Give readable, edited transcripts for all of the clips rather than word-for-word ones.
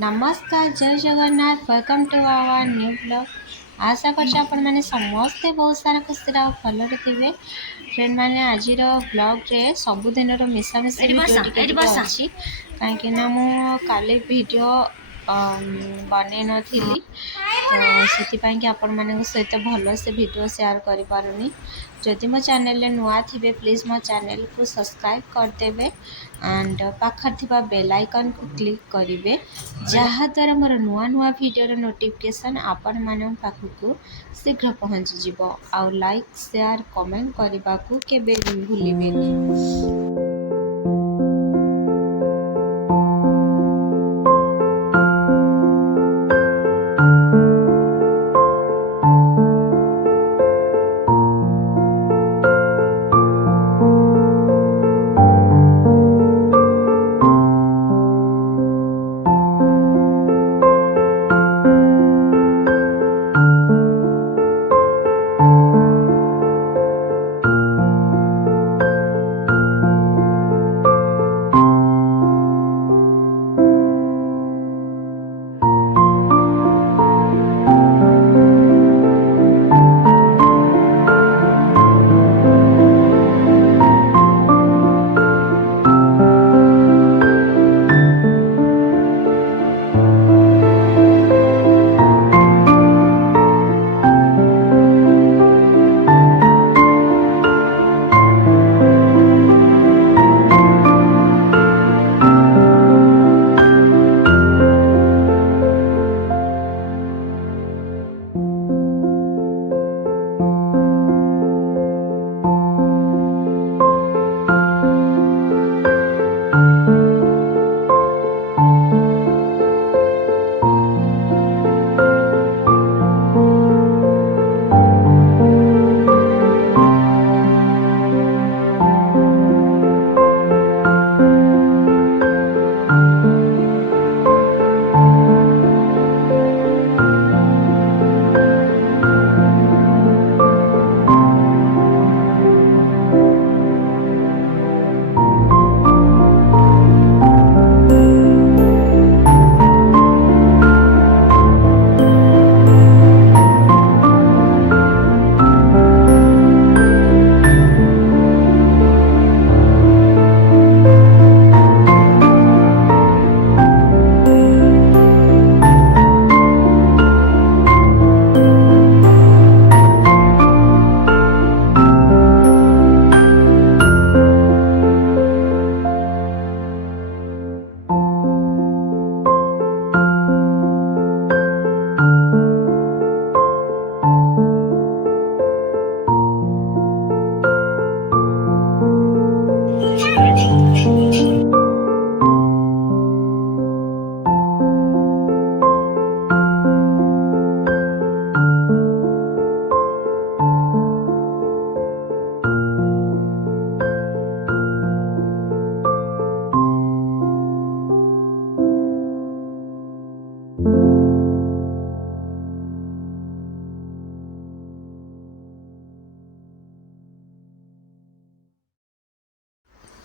नमस्कार जय Jagannath welcome to our new blog. आशा कर समस्ते बहुत सारा खुशी भलरे थे फ्रेंड मैंने आज ब्लॉग रे सबुदिन मिसामिशी वीडियो टिके अच्छी कहीं काली वीडियो बन नी तो से आपण मान सहित भल से वीडियो शेयर कर पारुनी। जदि मो चैनल नुआ थे प्लीज मो चैनल को सब्सक्राइब करदेवे एंड पाखर थिबा बेल आइकन को क्लिक करेंगे जहाद्वारा मोर नुआ नुआ वीडियो नोटिफिकेशन आपण मान पाखक शीघ्र पहुँच जीव। आउ लाइक शेयर कमेंट करने को केबे भूलिबेनी।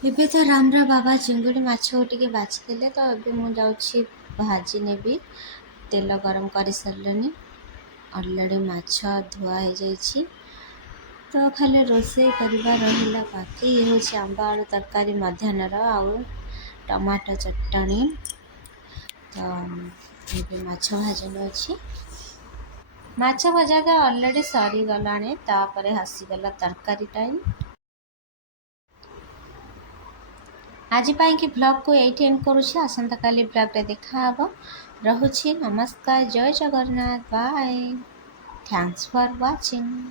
एबे तो रामरा बाबा चिंगुड़ी माछ टिके बाछिदेले तो एबे मु जाउछि भाजी नेबी। तेल गरम कर सारे अलरेडी माछ धुआ हो जाइछि तो खाली रोषे करवा रहिला बाकी। ये हूँ आंब आलू तरकारी मध्याह्नर आउ टमाटो चटनी। तो ये माछ भाजन अच्छी माछ भजा तो अलरेडी सरी गलाने तापर हासीगला तरकारी टाइम। आज की ब्लॉग को एठी एंड करुछि। आसंता काली ब्लॉग रे देखा हबो। रहुछि नमस्कार जय Jagannath bye thanks for watching.